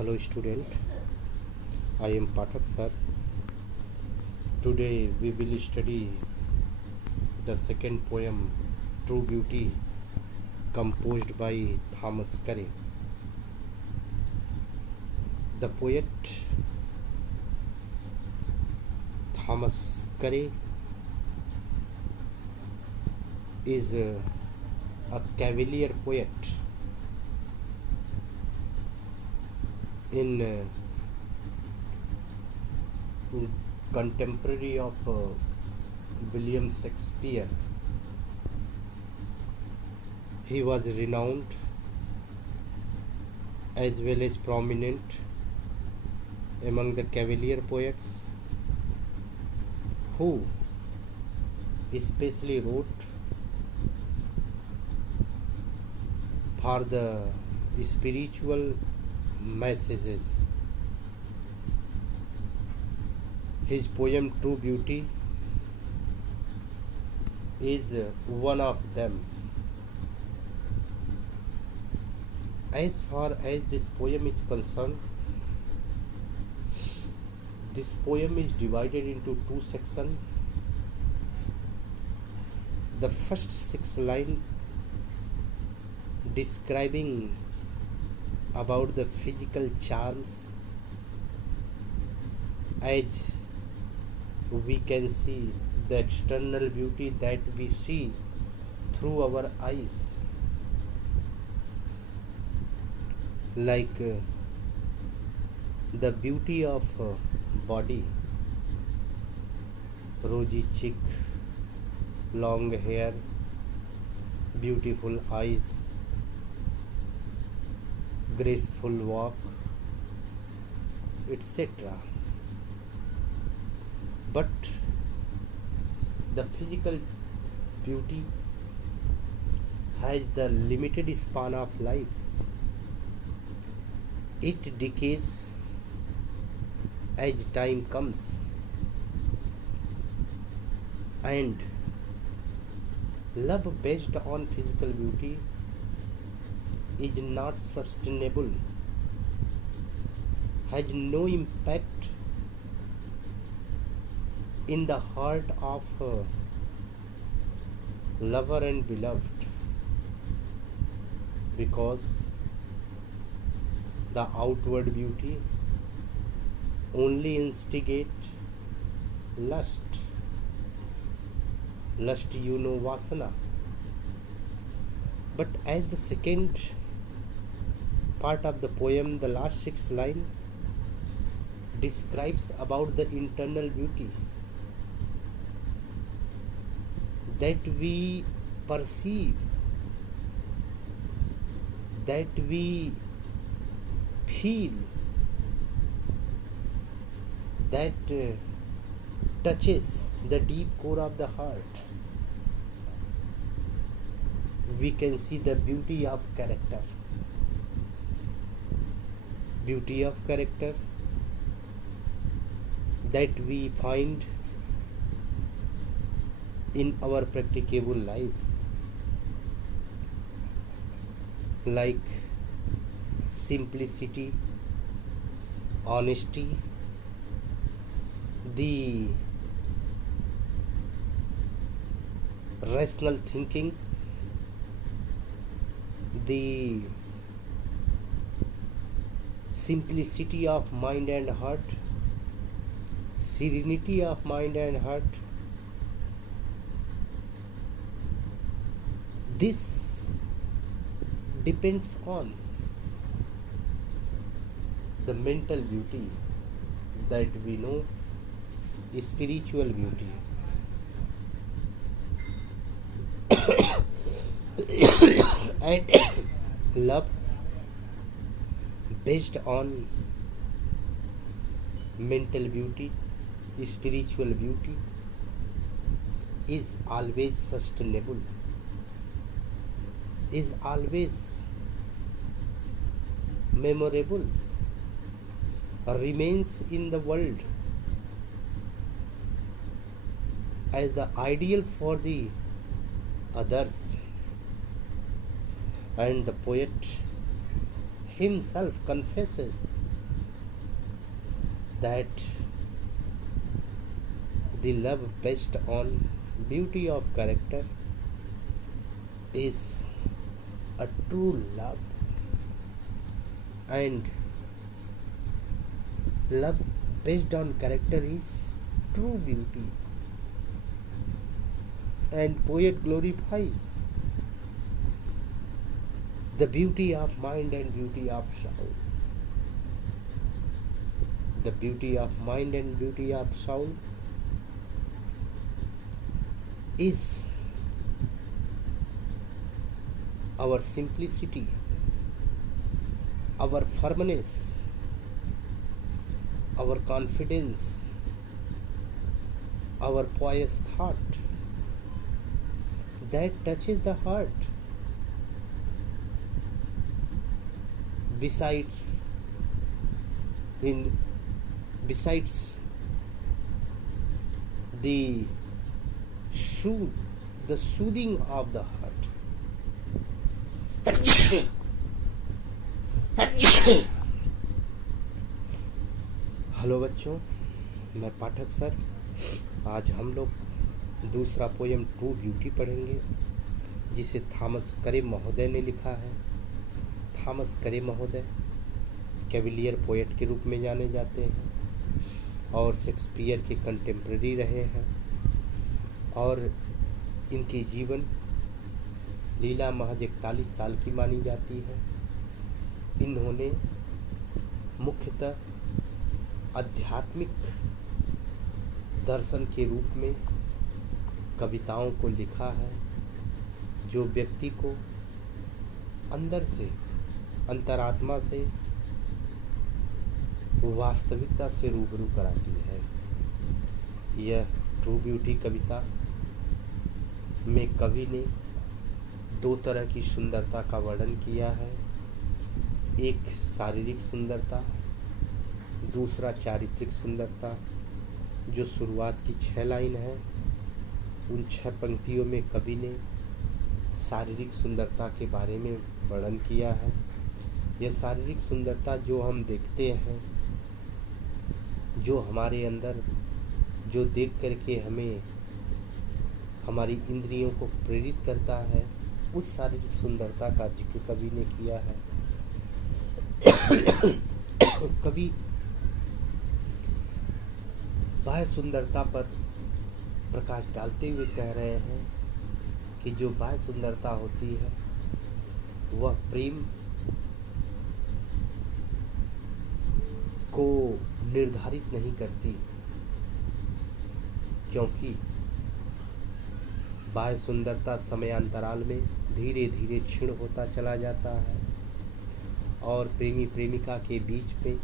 Hello student, I am Pathak sir. Today we will study the second poem True Beauty composed by Thomas Curry. The poet Thomas Curry is a cavalier poet in contemporary of William Shakespeare. He was renowned as well as prominent among the Cavalier poets who especially wrote for the spiritual messages. His poem True Beauty is one of them. As far as this poem is concerned, this poem is divided into two sections. The first 6 lines describing about the physical charms as we can see the external beauty that we see through our eyes, like the beauty of body, rosy cheek, long hair, beautiful eyes, graceful walk, etc. But the physical beauty has the limited span of life. It decays as time comes, and love based on physical beauty is not sustainable, has no impact in the heart of lover and beloved, because the outward beauty only instigate lust, vasana. But as the second part of the poem, the last 6 lines describes about the internal beauty that we perceive, that we feel, that touches the deep core of the heart. We can see the beauty of character. Beauty of character that we find in our practicable life, like simplicity, honesty, the rational thinking, the simplicity of mind and heart, serenity of mind and heart. This depends on the mental beauty that we know is spiritual beauty. And love based on mental beauty, spiritual beauty, is always sustainable, is always memorable, remains in the world as the ideal for the others. And the poet himself confesses that the love based on beauty of character is a true love, and love based on character is true beauty, and poet glorifies the beauty of mind and beauty of soul. The beauty of mind and beauty of soul is our simplicity, our firmness, our confidence, our pious thought that touches the heart. Besides the soothing of the heart. Hello बच्चों, मैं पाठक sir. आज हम लोग दूसरा poem true beauty पढ़ेंगे, जिसे Thomas करे महोदय ने लिखा है। थॉमस करे महोदय कैविलियर पोएट के रूप में जाने जाते हैं और शेक्सपियर के कंटेम्प्रेरी रहे हैं, और इनकी जीवन लीला महज 41 साल की मानी जाती है। इन्होंने मुख्यतः आध्यात्मिक दर्शन के रूप में कविताओं को लिखा है, जो व्यक्ति को अंदर से, अंतरात्मा से, वास्तविकता से रूबरू कराती है। यह ट्रू ब्यूटी कविता में कवि ने दो तरह की सुंदरता का वर्णन किया है, एक शारीरिक सुंदरता, दूसरा चारित्रिक सुंदरता। जो शुरुआत की 6 लाइन है, उन 6 पंक्तियों में कवि ने शारीरिक सुंदरता के बारे में वर्णन किया है। यह शारीरिक सुंदरता जो हम देखते हैं, जो हमारे अंदर, जो देख करके हमें हमारी इंद्रियों को प्रेरित करता है, उस शारीरिक सुंदरता का जिक्र कवि ने किया है। कवि बाह्य सुंदरता पर प्रकाश डालते हुए कह रहे हैं कि जो बाह्य सुंदरता होती है वह प्रेम को निर्धारित नहीं करती, क्योंकि बाह्य सुंदरता समयांतराल में धीरे धीरे क्षीण होता चला जाता है, और प्रेमी प्रेमिका के बीच में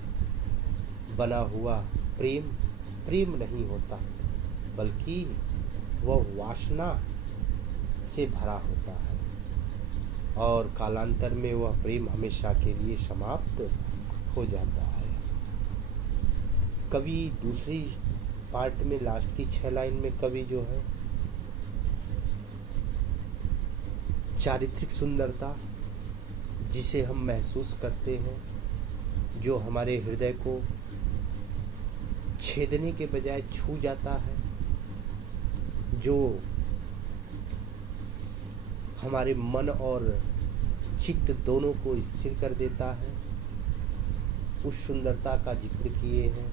बना हुआ प्रेम नहीं होता, बल्कि वह वासना से भरा होता है, और कालांतर में वह प्रेम हमेशा के लिए समाप्त हो जाता है। कवि दूसरी पार्ट में, लास्ट की 6 लाइन में, कवि जो है चारित्रिक सुंदरता, जिसे हम महसूस करते हैं, जो हमारे हृदय को छेदने के बजाय छू जाता है, जो हमारे मन और चित्त दोनों को स्थिर कर देता है, उस सुंदरता का जिक्र किए हैं।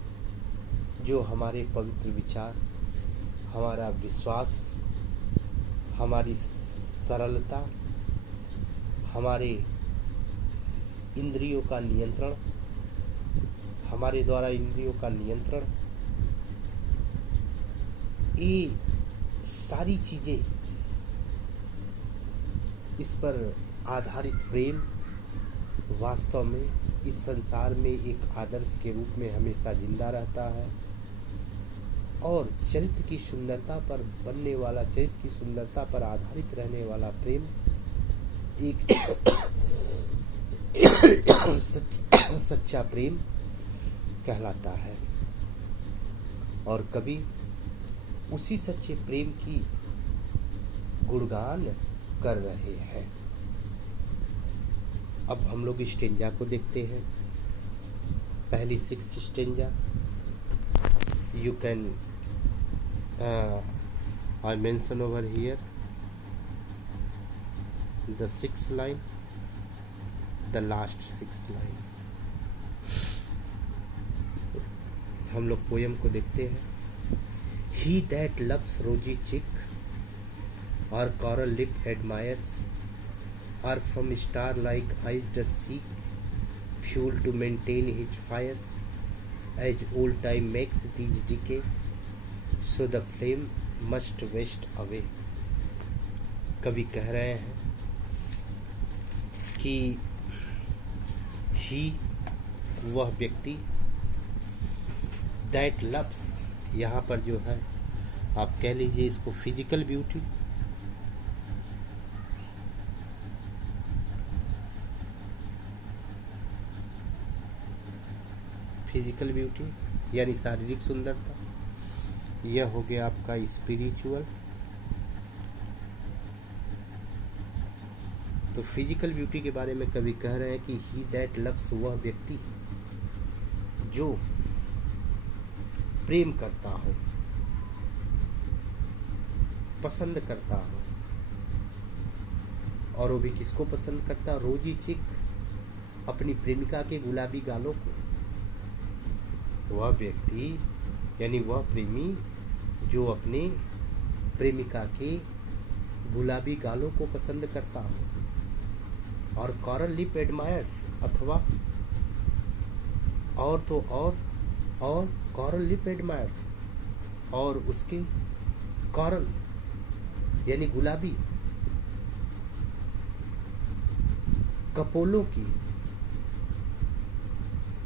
जो हमारे पवित्र विचार, हमारा विश्वास, हमारी सरलता, हमारे इंद्रियों का नियंत्रण, हमारे द्वारा इंद्रियों का नियंत्रण, ये सारी चीज़ें, इस पर आधारित प्रेम वास्तव में इस संसार में एक आदर्श के रूप में हमेशा जिंदा रहता है, और चरित्र की सुंदरता पर बनने वाला, चरित्र की सुंदरता पर आधारित रहने वाला प्रेम एक सच्चा प्रेम कहलाता है। और कवि उसी सच्चे प्रेम की गुणगान कर रहे हैं। अब हम लोग स्टेंजा को देखते हैं। पहली 6 stanza you can I mention over here the sixth line, the last sixth line. हम लोग पोयम को देखते हैं. He that loves rosy cheek or coral lip admires, or from star like eyes does seek fuel to maintain his fires, as old time makes these decay, so the flame must waste away. कवि कह रहे हैं कि ही वह व्यक्ति, that loves, यहाँ पर जो है आप कह लीजिए इसको फिजिकल ब्यूटी, फिजिकल ब्यूटी यानी शारीरिक सुंदरता. यह हो गया आपका स्पिरिचुअल. तो फिजिकल ब्यूटी के बारे में कवि कह रहे हैं कि ही दैट लव्स, वह व्यक्ति जो प्रेम करता हो, पसंद करता हो. और वो भी किसको पसंद करता? रोजी चिक, अपनी प्रेमिका के गुलाबी गालों को. वह व्यक्ति यानी वह प्रेमी जो अपने प्रेमिका के गुलाबी गालों को पसंद करता हो. और कॉरल लिप एडमायर्स, अथवा और तो और कॉरल लिप एडमायर्स, और उसके कॉरल यानी गुलाबी कपोलों की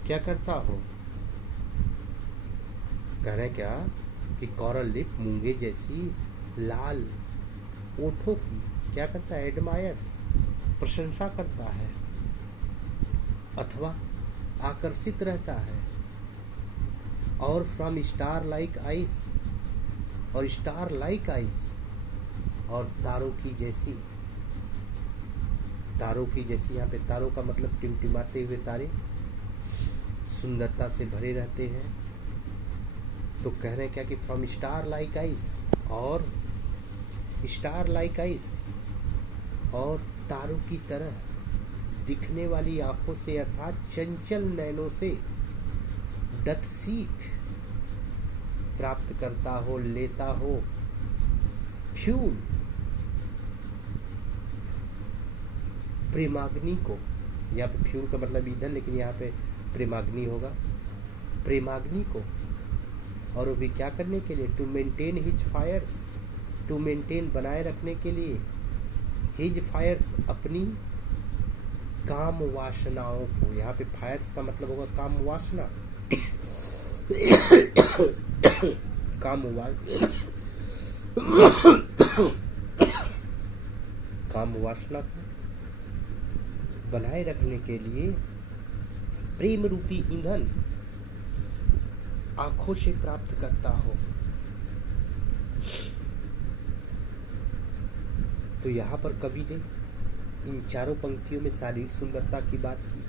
क्या करता हो? कह रहे क्या कि कॉरल लिप, मूंगे जैसी लाल ओठों की क्या करता है? एडमायर्स, प्रशंसा करता है अथवा आकर्षित रहता है. और फ्रॉम स्टार लाइक आइस, और स्टार लाइक आइस, और तारों की जैसी, तारों की जैसी, यहाँ पे तारों का मतलब टिमटिमाते हुए तारे सुंदरता से भरे रहते हैं. तो कह रहे हैं क्या कि फ्रॉम स्टार लाइक आइस, और स्टार लाइक आइस, और तारों की तरह दिखने वाली आंखों से अर्थात चंचल नैनों से डथ सीख, प्राप्त करता हो, लेता हो फ्यूल, प्रेमाग्नि को. यहाँ पे फ्यूल का मतलब ईंधन, लेकिन यहाँ पे प्रेमाग्नि होगा, प्रेमाग्नि को. और वो भी क्या करने के लिए? To maintain his fires, to maintain बनाए रखने के लिए, हिज फायर्स अपनी काम वासनाओं को. यहाँ पे फायर्स का मतलब होगा काम वासना, काम वासना को बनाए रखने के लिए प्रेम रूपी ईंधन आंखों से प्राप्त करता हो. तो यहाँ पर कवि ने इन चारों पंक्तियों में शारीरिक सुंदरता की बात की.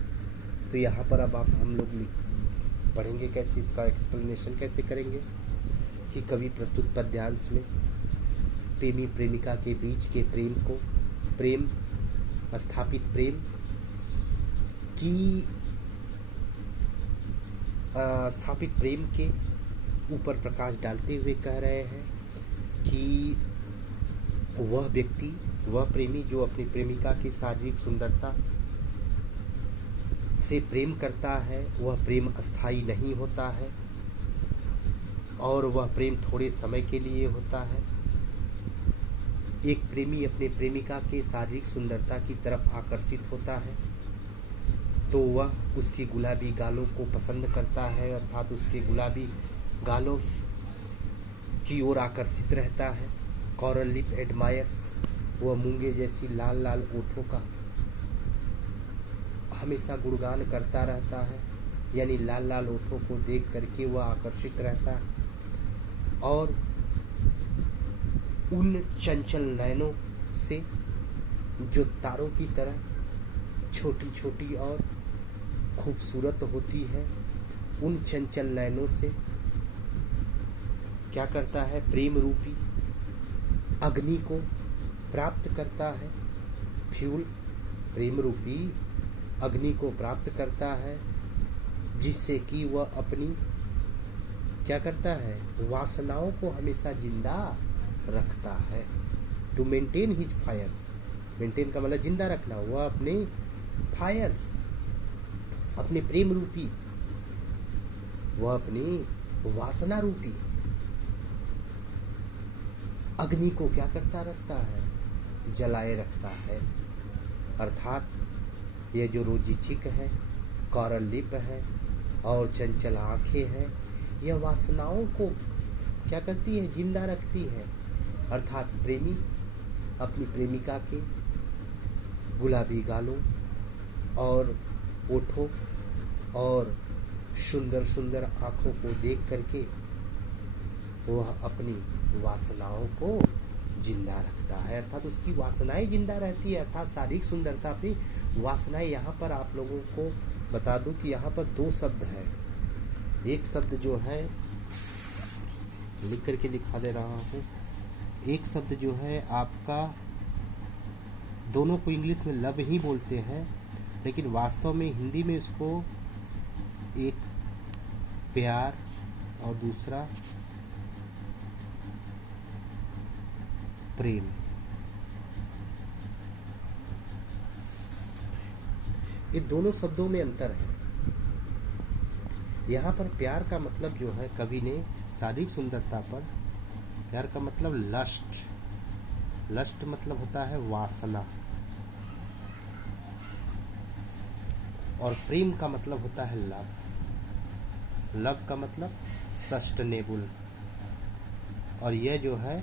तो यहाँ पर अब आप हम लोग पढ़ेंगे कैसे, इसका एक्सप्लेनेशन कैसे करेंगे कि कवि प्रस्तुत पद्यांश में प्रेमी प्रेमिका के बीच के प्रेम को, प्रेम स्थापित प्रेम की स्थापित प्रेम के ऊपर प्रकाश डालते हुए कह रहे हैं कि वह व्यक्ति, वह प्रेमी जो अपनी प्रेमिका की शारीरिक सुंदरता से प्रेम करता है, वह प्रेम अस्थायी नहीं होता है, और वह प्रेम थोड़े समय के लिए होता है. एक प्रेमी अपने प्रेमिका के शारीरिक सुंदरता की तरफ आकर्षित होता है तो वह उसकी गुलाबी गालों को पसंद करता है, अर्थात उसके गुलाबी गालों की ओर आकर्षित रहता है. कॉरल लिप एडमायर्स, वह मूंगे जैसी लाल लाल ओठों का हमेशा गुणगान करता रहता है, यानी लाल लाल ओठों को देख करके वह आकर्षित रहता है. और उन चंचल नयनों से जो तारों की तरह छोटी छोटी और खूबसूरत होती है, उन चंचल नयनों से क्या करता है, प्रेम रूपी अग्नि को प्राप्त करता है। फ्यूल प्रेम रूपी अग्नि को प्राप्त करता है, जिससे कि वह अपनी क्या करता है, वासनाओं को हमेशा जिंदा रखता है। To maintain his fires, maintain का मतलब जिंदा रखना, वह अपने फायर्स, अपने प्रेम रूपी, वह अपनी वासना रूपी अग्नि को क्या करता रखता है, जलाए रखता है। अर्थात यह जो रोजी चिक है, कॉरल लिप है और चंचल आंखें हैं, यह वासनाओं को क्या करती है, जिंदा रखती है। अर्थात प्रेमी अपनी प्रेमिका के गुलाबी गालों और ओठों और सुंदर सुंदर आंखों को देख करके वह अपनी वासनाओं को जिंदा रखता है। अर्थात उसकी वासनाएं जिंदा रहती है, अर्थात शारीरिक सुंदरता पे वासनाएं। यहाँ पर आप लोगों को बता दूं कि यहाँ पर दो शब्द है। एक शब्द जो है लिख करके दिखा दे रहा हूँ, एक शब्द जो है आपका, दोनों को इंग्लिश में लव ही बोलते हैं, लेकिन वास्तव में हिंदी में इसको एक प्यार और दूसरा प्रेम, ये दोनों शब्दों में अंतर है। यहाँ पर प्यार का मतलब जो है, कवि ने शारीरिक सुंदरता पर, प्यार का मतलब लस्ट, लस्ट मतलब होता है वासना, और प्रेम का मतलब होता है लव। लव का मतलब सस्टेनेबल, और यह जो है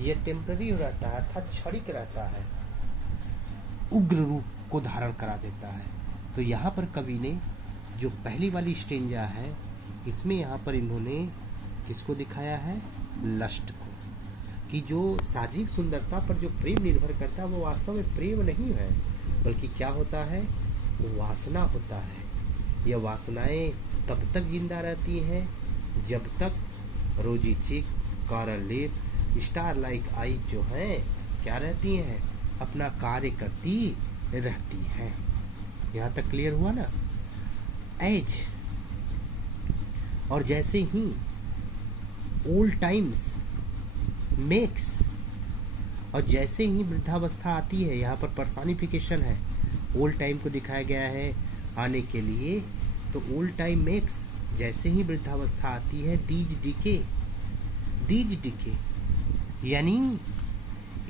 यह टेम्पररी रहता है, अर्थात क्षणिक रहता है, उग्र रूप को धारण करा देता है। तो यहाँ पर कवि ने जो पहली वाली स्टेंजा है, इसमें यहाँ पर इन्होंने किसको दिखाया है, लस्ट को, कि जो शारीरिक सुंदरता पर जो प्रेम निर्भर करता है वो वास्तव में प्रेम नहीं है, बल्कि क्या होता है, वासना होता है। यह वासनाएं तब तक जिंदा रहती हैं जब तक rosy cheek, coral lip, star like eye जो हैं क्या रहती हैं, अपना कार्य करती रहती हैं। यहाँ तक क्लियर हुआ ना। एज, और जैसे ही ओल्ड टाइम्स मेक्स, और जैसे ही वृद्धावस्था आती है, यहाँ पर पर्सोनिफिकेशन है, ओल्ड टाइम को दिखाया गया है आने के लिए, तो ओल्ड टाइम मेक्स, जैसे ही वृद्धावस्था आती है, दीज डिके, दीज डिके यानी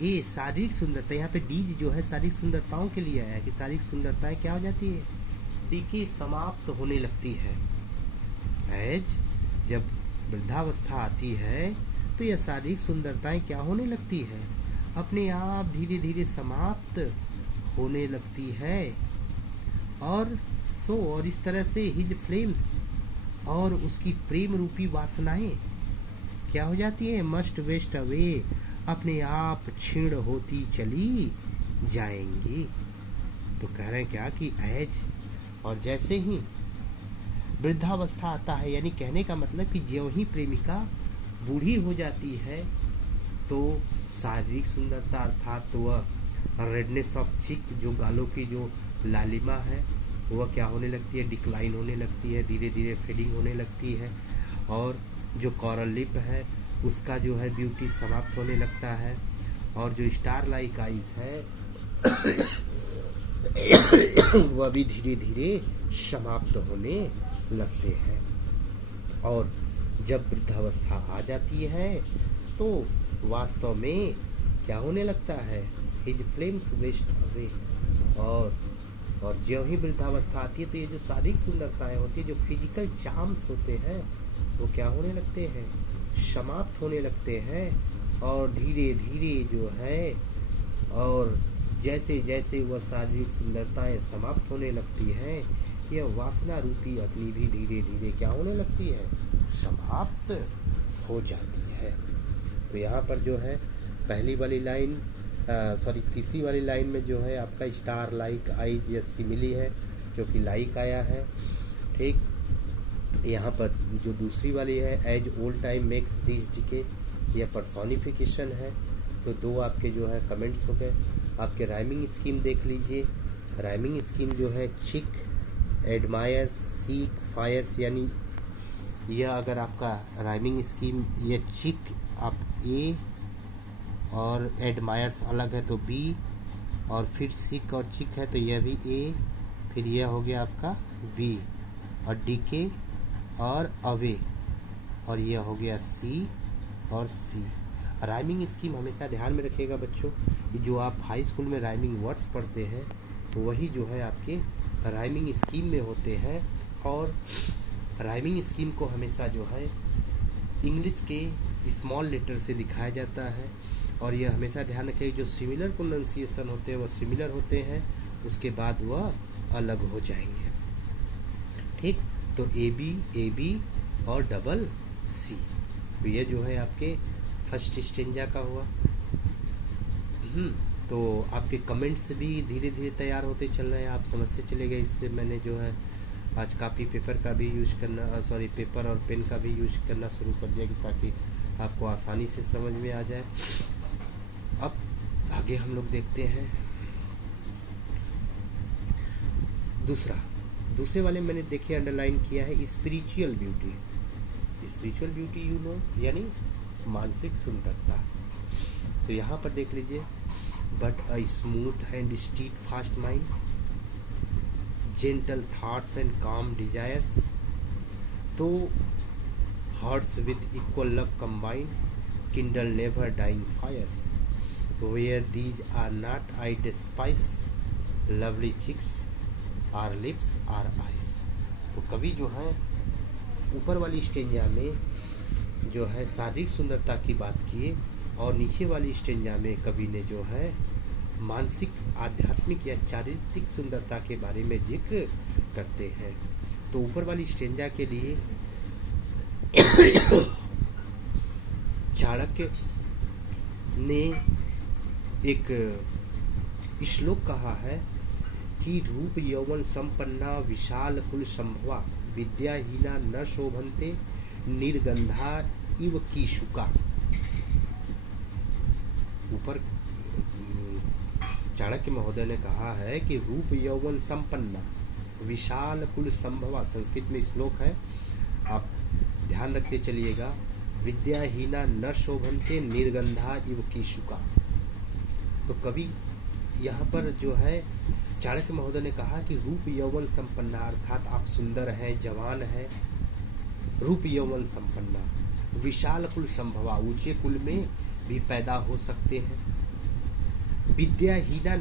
ये शारीरिक सुंदरता, यहाँ पे दीज जो है शारीरिक सुंदरताओं के लिए आया है कि शारीरिक सुंदरताएं क्या हो जाती है, डिके समाप्त होने लगती है। एज, जब वृद्धावस्था आती है तो यह शारीरिक सुंदरताएं क्या होने लगती है, अपने आप धीरे धीरे समाप्त होने लगती है। और और इस तरह से हिज फ्लेम्स, और उसकी प्रेम रूपी वासनाएं क्या हो जाती है, मस्ट वेस्ट अवे, अपने आप क्षीण होती चली जाएंगी। तो कह रहे हैं क्या कि एज, और जैसे ही वृद्धावस्था आता है, यानी कहने का मतलब कि ज्यों ही प्रेमिका बूढ़ी हो जाती है तो शारीरिक सुंदरता अर्थात वह रेडनेस ऑफ चिक, जो गालों की जो लालिमा है वह क्या होने लगती है, डिक्लाइन होने लगती है, धीरे धीरे फेडिंग होने लगती है। और जो कॉरल लिप है उसका जो है ब्यूटी समाप्त होने लगता है, और जो स्टार लाइक आइज है वह भी धीरे धीरे समाप्त होने लगते हैं। और जब वृद्धावस्था आ जाती है तो वास्तव में क्या होने लगता है, हिज फ्लेम्स वेस्ट अवे, और ज्यों ही वृद्धावस्था आती है तो ये जो शारीरिक सुंदरताएं होती है, जो फिजिकल चार्म्स होते हैं, वो क्या होने लगते हैं, समाप्त होने लगते हैं। और धीरे धीरे जो है, और जैसे जैसे वह शारीरिक सुंदरताएं समाप्त होने लगती हैं, यह वासना रूपी अग्नि भी धीरे धीरे क्या होने लगती है, समाप्त हो जाती है। तो यहाँ पर जो है पहली वाली लाइन, तीसरी वाली लाइन में जो है आपका स्टार लाइक आईज, यह सिमिली है जो कि लाइक आया है, ठीक। यहाँ पर जो दूसरी वाली है as old time makes this decay, यह पर्सोनिफिकेशन है। तो दो आपके जो है कमेंट्स हो गए। आपके राइमिंग स्कीम देख लीजिए। राइमिंग स्कीम जो है चिक, एडमायर, सीक, फायर्स, यानी यह अगर आपका राइमिंग स्कीम ये चिक आप ए और एडमायर्स अलग है तो बी, और फिर सिक और चिक है तो यह भी ए, फिर यह हो गया आपका बी, और डीके और अवे, और यह हो गया सी और सी। राइमिंग स्कीम हमेशा ध्यान में रखिएगा बच्चों, कि जो आप हाई स्कूल में राइमिंग वर्ड्स पढ़ते हैं तो वही जो है आपके राइमिंग स्कीम में होते हैं। और राइमिंग स्कीम को हमेशा जो है इंग्लिश के स्मॉल लेटर से दिखाया जाता है। और यह हमेशा ध्यान रखिए जो सिमिलर प्रोनाउंसिएशन होते हैं वह सिमिलर होते हैं, उसके बाद वह अलग हो जाएंगे। ठीक, तो ए बी और डबल सी, तो यह जो है आपके फर्स्ट स्टेंजा का हुआ। तो आपके कमेंट्स भी धीरे धीरे तैयार होते चल रहे हैं, आप समझते चले गए। इसलिए मैंने जो है आज कापी पेपर का भी यूज करना, पेपर और पेन का भी यूज करना शुरू कर दिया, कि ताकि आपको आसानी से समझ में आ जाए। अब आगे हम लोग देखते हैं दूसरे वाले मैंने देखिए अंडरलाइन किया है spiritual beauty. Spiritual beauty you know यानी मानसिक सुंदरता। तो यहाँ पर देख लीजिए, but a smooth and steadfast mind, gentle thoughts and calm desires, तो hearts with equal love combined, kindle never dying fires. Where these are not, I despise lovely cheeks, our lips, our eyes. तो कवि जो है ऊपर वाली stanza में जो है शारीरिक सुंदरता की बात की, और नीचे वाली स्टेंजा में कवि ने जो है मानसिक, आध्यात्मिक या चारित्रिक सुंदरता के बारे में जिक्र करते हैं। तो ऊपर वाली स्टेंजा के लिए चाणक्य ने एक श्लोक कहा है कि रूप यौवन संपन्ना विशाल कुल संभवा, विद्याहीना न शोभन्ते, निर्गंधा इव कीशुका। ऊपर चाणक्य महोदय ने कहा है कि रूप यौवन संपन्ना विशाल कुल संभवा, संस्कृत में श्लोक है, आप ध्यान रखते चलिएगा। विद्याहीना न शोभन्ते, निर्गंधा इव कीशुका। तो कवि यहाँ पर जो है चाणक्य महोदय ने कहा कि रूप यौवन संपन्ना, अर्थात आप सुंदर हैं, जवान हैं, रूप यौवन संपन्ना, विशाल कुल संभवा, ऊंचे कुल में भी पैदा हो सकते हैं, विद्याहीना